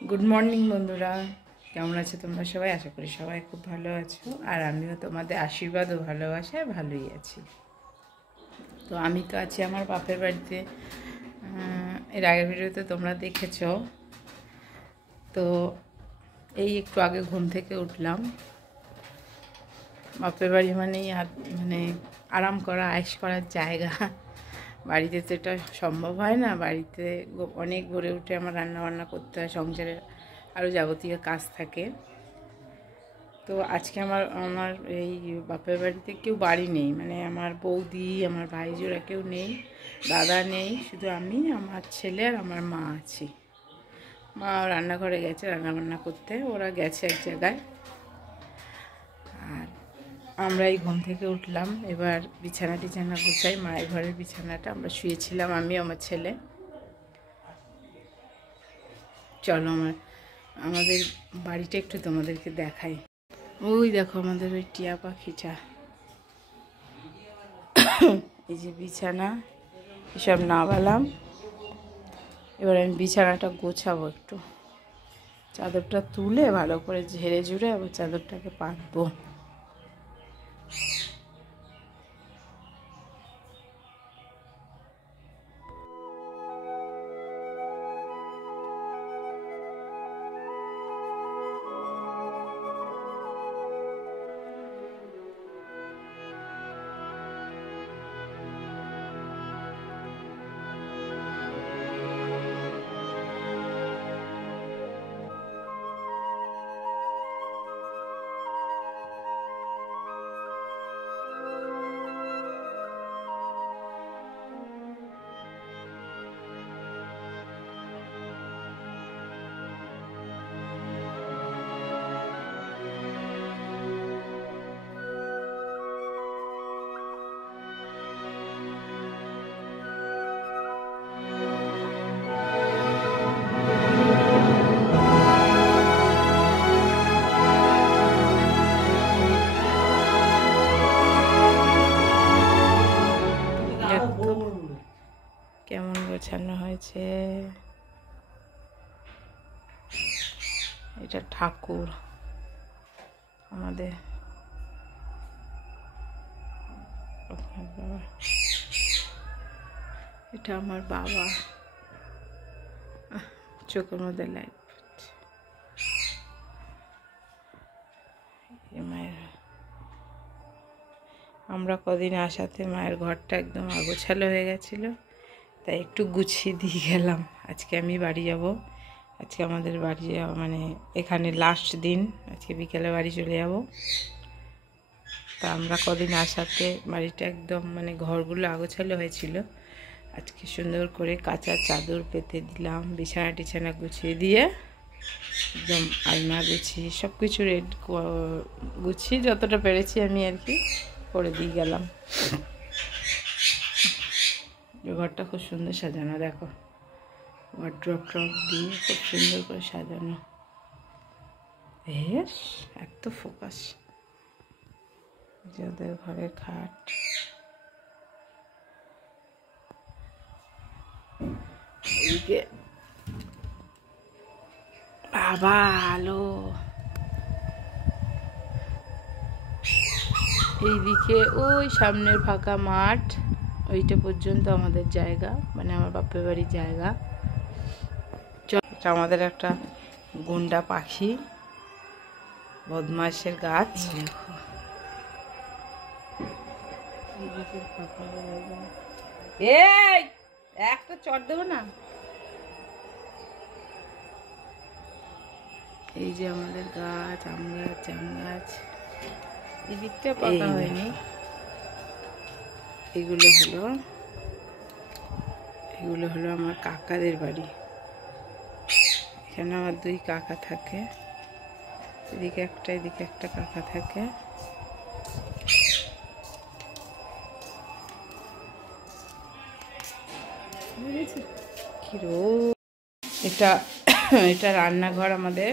Good morning बंधुरा केमन आछो तोमरा सबाई आशा करी सबाई खूब भालो आछो और आमिओ तोमादेर आशीर्वाद और भालोबासाय भालोई आछि। तो आमी तो आछि आमार बापेर बाड़ीते। एर आगेर भिडियोते तोमरा देखेछो। तो এই একটু আগে ঘুম থেকে উঠলাম। বাপের বাড়ি মানেই মানে আরাম করা আয়েশ করার জায়গা। বাড়িতে তো এটা সম্ভব হয় না। বাড়িতে অনেক ভোরে উঠে আমার রান্না বান্না করতে হয়, সংসারে আরও যাবতীয় কাজ থাকে। তো আজকে আমার এই বাপের বাড়িতে কেউ বাড়ি নেই, মানে আমার বৌদি আমার ভাইজোরা কেউ নেই, দাদা নেই, শুধু আমি আমার ছেলে আর আমার মা আছি। মা রান্নাঘরে গেছে রান্নাবান্না করতে, ওরা গেছে এক জায়গায়। আর আমরা এই ঘুম থেকে উঠলাম, এবার বিছানা টিছানা গুছাই। মায়ের ঘরের বিছানাটা আমরা শুয়েছিলাম আমি আমার ছেলে। চলো আমাদের বাড়িটা একটু তোমাদেরকে দেখাই। ওই দেখো আমাদের ওই টিয়া পাখিটা। এই যে বিছানা এসব নামালাম। এবার আমি বিছানাটা গোছাবো, একটু চাদরটা তুলে ভালো করে ঝেড়ে ঝুড়ে আবার চাদরটাকে পাতবো। কেমন গোছানো হয়েছে। এটা ঠাকুর আমাদের, এটা আমার বাবা। চোখের মধ্যে লাইট পড়ছে। মায়ের আমরা কদিন আসাতে মায়ের ঘরটা একদম আগোছালো হয়ে গেছিল, তাই একটু গুছিয়ে দিয়ে গেলাম। আজকে আমি বাড়ি যাব। আজকে আমাদের বাড়ি যাওয়া মানে এখানে লাস্ট দিন, আজকে বিকেলে বাড়ি চলে যাব। তা আমরা কদিন আসাতে বাড়িটা একদম মানে ঘরগুলো আগোছালো হয়েছিল। আজকে সুন্দর করে কাঁচা চাদর পেতে দিলাম, বিছানা টিছানা গুছিয়ে দিয়ে একদম আলনা গুছিয়ে সব কিছু গুছিয়ে যতটা পেরেছি আমি আর কি করে দিয়ে গেলাম। ঘরটা খুব সুন্দর সাজানো, দেখো ওয়ার্ড্রপ টপ দিয়ে খুব সুন্দর করে সাজানো। বেশ এত ফোকাস। যাদের ঘরের খাট, এইদিকে বাবা আলো, এইদিকে ওই সামনের ফাঁকা মাঠ, ওইটা পর্যন্ত আমাদের জায়গা, মানে আমার বাপের বাড়ির জায়গা। এটা আমাদের একটা গুন্ডা পাখি, বদমাইশের গাছ। এই একটা চট দেবো না। এই যে আমাদের গাছ, আম গাছ, জাম গাছ, এদিকটা পাকা হয়নি। এগুলো হলো আমার কাকাদের বাড়ি। এখানে আমার দুই কাকা থাকে, এদিকে একটা কাকা থাকে। এটা রান্নাঘর আমাদের,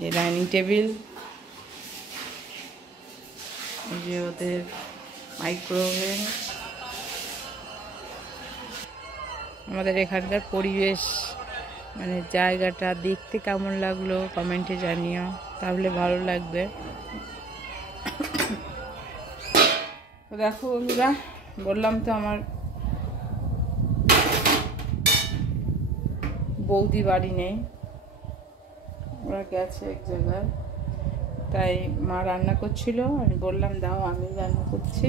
যে ডাইনিং টেবিল, এই যে ওদের মাইক্রোওভেন। আমাদের এখানকার পরিবেশ মানে জায়গাটা দেখতে কেমন লাগলো কমেন্টে জানিও, তাহলে ভালো লাগবে। তো দেখো বন্ধুরা, বললাম তো আমার বৌদি বাড়ি নেই, ওরা গেছে এক জায়গায়, তাই মা রান্না করছিল। আমি বললাম দাও আমি রান্না করছি।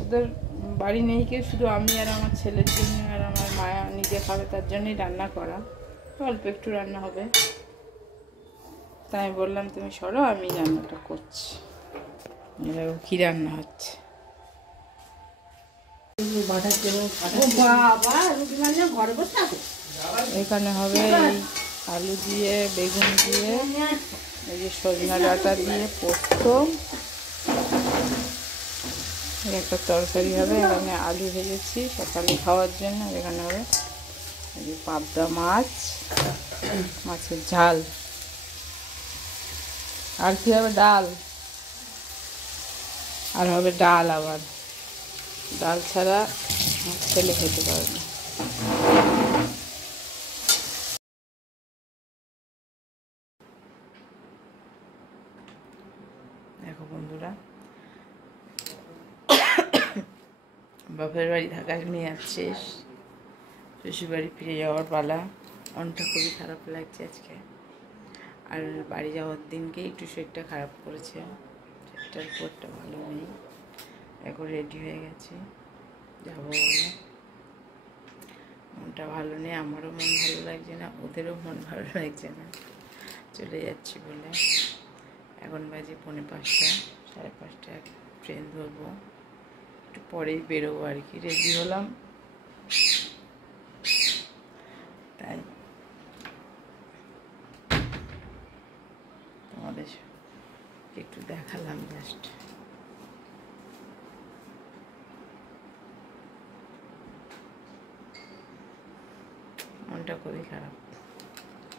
ওদের বাড়ি নেই কেউ, শুধু আমি আর আমার ছেলের জন্য আর আমার মায়া নিজে খাবে তার জন্যই রান্না করা, অল্প একটু রান্না হবে। তাই আমি বললাম তুমি সরো, আমি রান্নাটা করছি। দেখো কী রান্না হচ্ছে। এখানে হবে এই আলু দিয়ে, বেগুন দিয়ে, এই যে সজনা ডাঁটা দিয়ে পোস্ত, একটা তরকারি হবে। এখানে আলু ভেজেছি সকালে খাওয়ার জন্য। আর এখানে হবে এই যে পাবদা মাছ, মাছের ঝাল। আর কি হবে? ডাল। আর হবে ডাল, আবার ডাল ছাড়া ছেলে খেতে পারবে না। দেখো বন্ধুরা, বাপের বাড়ি থাকার মেয়াদ শেষ, শ্বশুর বাড়ি ফিরে যাওয়ার পালা। মনটা খুবই খারাপ লাগছে আজকে। আর বাড়ি যাওয়ার দিনকে একটু শরীরটা খারাপ করেছে, শরীরটার উপরটা ভালো নেই। এখন রেডি হয়ে গেছি যাবো বলে। মনটা ভালো নেই, আমারও মন ভালো লাগছে না, ওদেরও মন ভালো লাগছে না, চলে যাচ্ছি বলে। এখন বাজে 4:45, 5:30 ট্রেন ধরবো, একটু পরেই বেরোবো আর কি। রেডি হলাম, তাই তোমাদের একটু দেখালাম জাস্ট। মনটা খুবই খারাপ,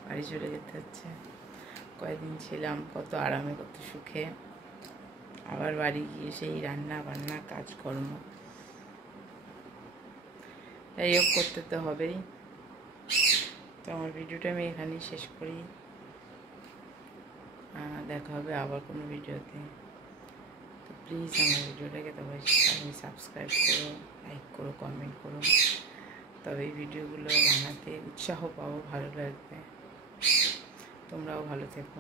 বাড়ি চলে যেতে হচ্ছে। কয়েকদিন ছিলাম কত আরামে, কত সুখে, আবার বাড়ি গিয়ে সেই রান্না বান্না কাজকর্ম, যাই হোক করতে তো হবেই। তো আমার ভিডিওটা আমি এখানেই শেষ করি, দেখা হবে আবার কোনো ভিডিওতে। তো প্লিজ আমার ভিডিওটাকে তবে সাবস্ক্রাইব করো, লাইক করো, কমেন্ট করো, তবে এই ভিডিওগুলো বানাতে উৎসাহ পাবো, ভালো লাগবে। তোমরাও ভালো থেকো।